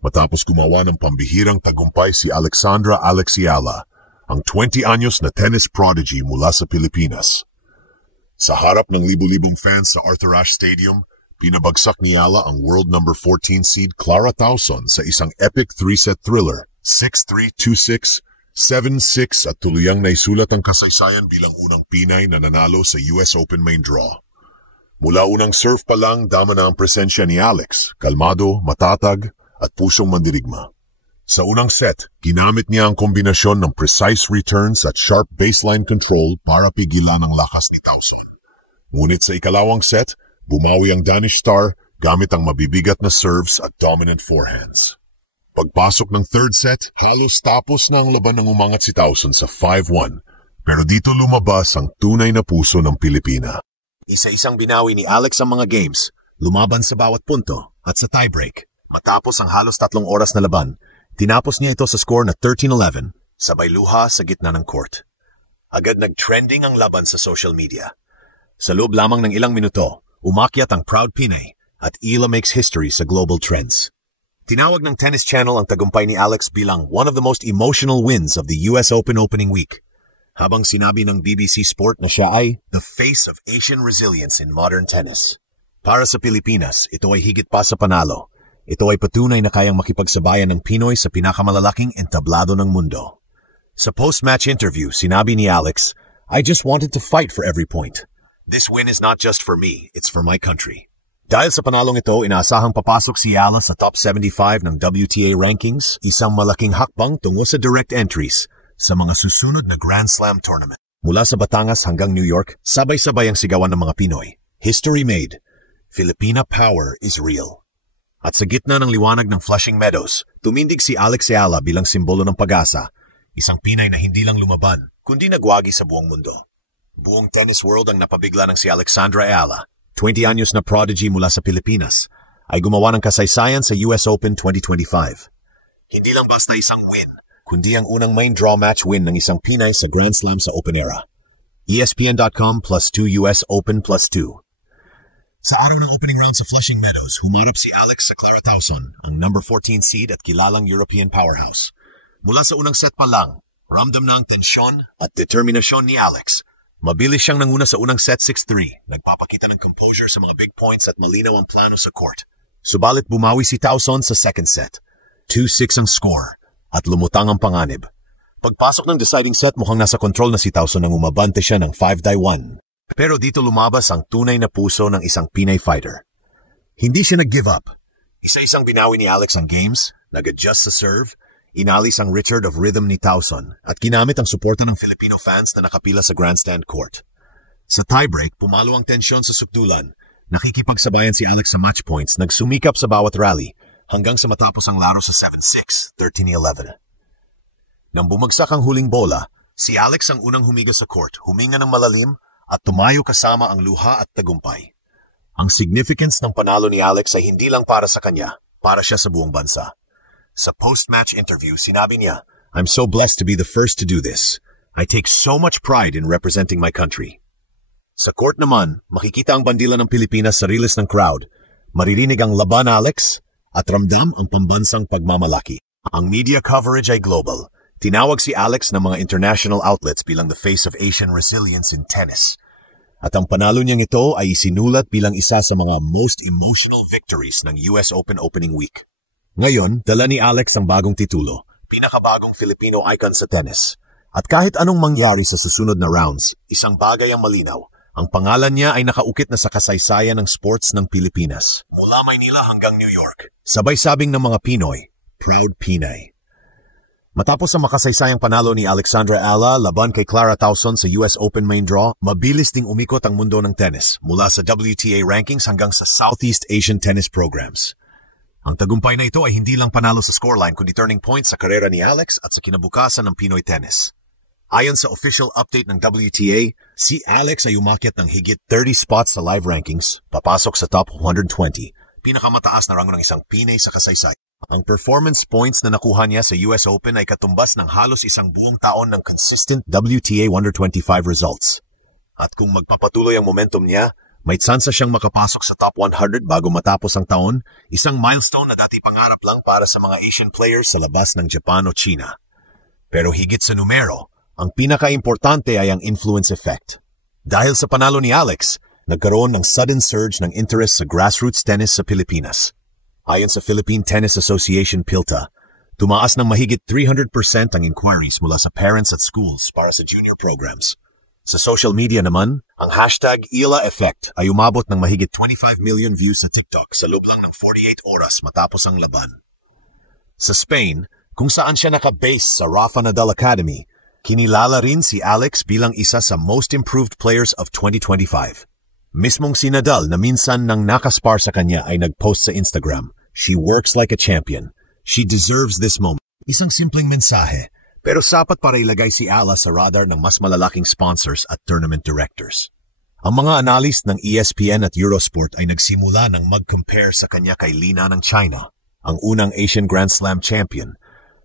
matapos gumawa ng pambihirang tagumpay si Alexandra Alexiala, ang 20 anyos na tennis prodigy mula sa Pilipinas. Sa harap ng libu-libong fans sa Arthur Ashe Stadium, pinabagsak ni Ala ang world number 14 seed Clara Tauson sa isang epic 3-set thriller, 6-3, 2-6, 7-6 at tuluyang naisulat ang kasaysayan bilang unang Pinay na nanalo sa US Open main draw. Mula unang serve pa lang, dama na ang presensya ni Alex, kalmado, matatag, at pusong mandirigma. Sa unang set, ginamit niya ang kombinasyon ng precise returns at sharp baseline control para pigilan ang lakas ni Tauson. Ngunit sa ikalawang set, bumawi ang Danish star gamit ang mabibigat na serves at dominant forehands. Pagpasok ng third set, halos tapos na ang laban ng umangat si Tauson sa 5-1, pero dito lumabas ang tunay na puso ng Pilipina. Isa-isang binawi ni Alex ang mga games, lumaban sa bawat punto at sa tiebreak. Matapos ang halos 3 oras na laban, tinapos niya ito sa score na 13-11, sabay luha sa gitna ng court. Agad nag-trending ang laban sa social media. Sa loob lamang ng ilang minuto, umakyat ang Proud Pinay at Ila makes history sa global trends. Tinawag ng Tennis Channel ang tagumpay ni Alex bilang one of the most emotional wins of the US Open opening week. Habang sinabi ng BBC Sport na siya ay the face of Asian resilience in modern tennis. Para sa Pilipinas, ito ay higit pa sa panalo. Ito ay patunay na kayang makipagsabayan ng Pinoy sa pinakamalalaking entablado ng mundo. Sa post-match interview, sinabi ni Alex, "I just wanted to fight for every point. This win is not just for me, it's for my country." Dahil sa panalong ito, inaasahang papasok si Ala sa top 75 ng WTA rankings, isang malaking hakbang tungo sa direct entries sa mga susunod na Grand Slam tournament. Mula sa Batangas hanggang New York, sabay-sabay ang sigawan ng mga Pinoy. History made. Filipina power is real. At sa gitna ng liwanag ng Flushing Meadows, tumindig si Alex Ayala bilang simbolo ng pag-asa, isang Pinay na hindi lang lumaban, kundi nagwagi sa buong mundo. Buong tennis world ang napabigla ng si Alexandra Ayala, 20 anyos na prodigy mula sa Pilipinas, ay gumawa ng kasaysayan sa US Open 2025. Hindi lang basta isang win, kundi ang unang main draw match win ng isang Pinay sa Grand Slam sa Open era. ESPN.com +2 US Open +2. Sa araw ng opening round sa Flushing Meadows, humarap si Alex sa Clara Tauson, ang number 14 seed at kilalang European powerhouse. Mula sa unang set pa lang, ramdam na ang tensyon at determinasyon ni Alex. Mabilis siyang nanguna sa unang set 6-3, nagpapakita ng composure sa mga big points at malinaw ang plano sa court. Subalit bumawi si Tauson sa second set. 2-6 ang score at lumutang ang panganib. Pagpasok ng deciding set, mukhang nasa control na si Tauson nang umabante siya ng 5-1. Pero dito lumabas ang tunay na puso ng isang Pinay fighter. Hindi siya nag-give up. Isa-isang binawi ni Alex ang games, nag-adjust sa serve, inalis ang Richard of Rhythm ni Tauson at ginamit ang suporta ng Filipino fans na nakapila sa grandstand court. Sa tiebreak, pumalo ang tensyon sa sukdulan. Nakikipagsabayan si Alex sa match points, nagsumikap sa bawat rally, hanggang sa matapos ang laro sa 7-6, 13-11. Nang bumagsak ang huling bola, si Alex ang unang humiga sa court, huminga ng malalim at tumayo kasama ang luha at tagumpay. Ang significance ng panalo ni Alex ay hindi lang para sa kanya, para siya sa buong bansa. Sa post-match interview, sinabi niya, "I'm so blessed to be the first to do this. I take so much pride in representing my country." Sa court naman, makikita ang bandila ng Pilipinas sa rilis ng crowd. Maririnig ang "Laban Alex" at ramdam ang pambansang pagmamalaki. Ang media coverage ay global. Tinawag si Alex ng mga international outlets bilang the face of Asian resilience in tennis. At ang panalo niyang ito ay isinulat bilang isa sa mga most emotional victories ng US Open opening week. Ngayon, dala ni Alex ang bagong titulo, pinakabagong Filipino icon sa tennis. At kahit anong mangyari sa susunod na rounds, isang bagay ang malinaw. Ang pangalan niya ay nakaukit na sa kasaysayan ng sports ng Pilipinas. Mula Maynila hanggang New York, sabay-sabing ng mga Pinoy, Proud Pinay. Matapos ang makasaysayang panalo ni Alexandra Ala laban kay Clara Tauson sa US Open main draw, mabilis ding umikot ang mundo ng tennis mula sa WTA rankings hanggang sa Southeast Asian tennis programs. Ang tagumpay na ito ay hindi lang panalo sa scoreline kundi turning point sa karera ni Alex at sa kinabukasan ng Pinoy tennis. Ayon sa official update ng WTA, si Alex ay umakyat ng higit 30 spots sa live rankings, papasok sa top 120, pinakamataas na rango ng isang Pinay sa kasaysayan. Ang performance points na nakuha niya sa US Open ay katumbas ng halos isang buong taon ng consistent WTA 125 results. At kung magpapatuloy ang momentum niya, May tsansa siyang makapasok sa top 100 bago matapos ang taon, isang milestone na dati pangarap lang para sa mga Asian players sa labas ng Japan o China. Pero higit sa numero, ang pinaka-importante ay ang influence effect. Dahil sa panalo ni Alex, nagkaroon ng sudden surge ng interest sa grassroots tennis sa Pilipinas. Ayon sa Philippine Tennis Association PILTA, tumaas ng mahigit 300% ang inquiries mula sa parents at schools para sa junior programs. Sa social media naman, ang hashtag Ila Effect ay umabot ng mahigit 25 million views sa TikTok sa loob lang ng 48 oras matapos ang laban. Sa Spain, kung saan siya nakabase sa Rafa Nadal Academy, kinilala rin si Alex bilang isa sa most improved players of 2025. Mismong si Nadal na minsan nang nakaspar sa kanya ay nagpost sa Instagram, "She works like a champion. She deserves this moment." Isang simpleng mensahe, pero sapat para ilagay si Ala sa radar ng mas malalaking sponsors at tournament directors. Ang mga analyst ng ESPN at Eurosport ay nagsimula ng mag-compare sa kanya kay Lina ng China, ang unang Asian Grand Slam champion,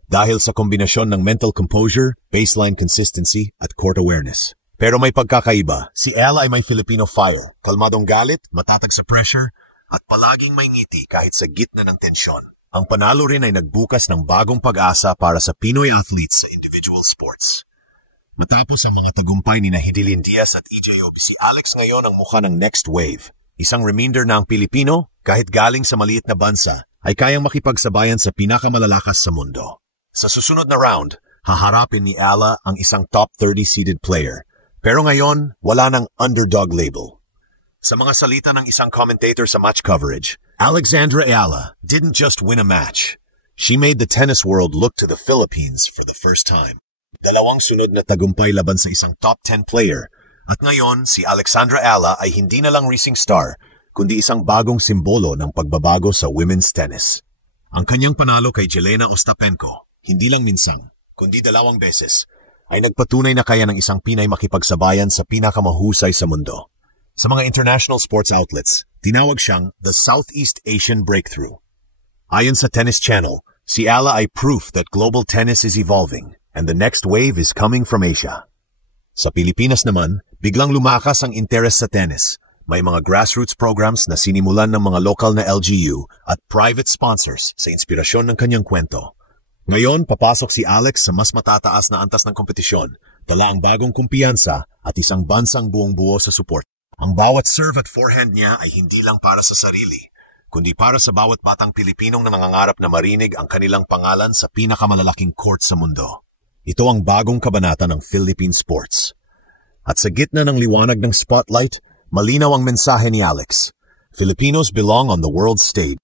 dahil sa kombinasyon ng mental composure, baseline consistency, at court awareness. Pero may pagkakaiba, si Ala ay may Filipino fire, kalmadong galit, matatag sa pressure, at palaging may ngiti kahit sa gitna ng tensyon. Ang panalo rin ay nagbukas ng bagong pag-asa para sa Pinoy athletes sa individual sports. Matapos ang mga tagumpay ni Hidilyn Diaz at EJ Obi, si Alex ngayon ang mukha ng next wave. Isang reminder na ang Pilipino, kahit galing sa maliit na bansa, ay kayang makipagsabayan sa pinakamalalakas sa mundo. Sa susunod na round, haharapin ni Ala ang isang top 30 seeded player. Pero ngayon, wala ng underdog label. Sa mga salita ng isang commentator sa match coverage, Alexandra Ayala didn't just win a match. She made the tennis world look to the Philippines for the first time. Dalawang sunod na tagumpay laban sa isang top 10 player. At ngayon, si Alexandra Ayala ay hindi na lang racing star, kundi isang bagong simbolo ng pagbabago sa women's tennis. Ang kanyang panalo kay Jelena Ostapenko, hindi lang minsan, kundi 2 beses, ay nagpatunay na kaya ng isang Pinay makipagsabayan sa pinakamahusay sa mundo. Sa mga international sports outlets, tinawag siyang the Southeast Asian Breakthrough. Ayon sa Tennis Channel, si Ala ay proof that global tennis is evolving and the next wave is coming from Asia. Sa Pilipinas naman, biglang lumakas ang interes sa tennis. May mga grassroots programs na sinimulan ng mga lokal na LGU at private sponsors sa inspirasyon ng kanyang kwento. Ngayon, papasok si Alex sa mas matataas na antas ng kompetisyon, dala ang bagong kumpiyansa at isang bansang buong-buo sa support. Ang bawat serve at forehand niya ay hindi lang para sa sarili, kundi para sa bawat batang Pilipinong na nangangarap na marinig ang kanilang pangalan sa pinakamalalaking court sa mundo. Ito ang bagong kabanata ng Philippine sports. At sa gitna ng liwanag ng spotlight, malinaw ang mensahe ni Alex. Filipinos belong on the world stage.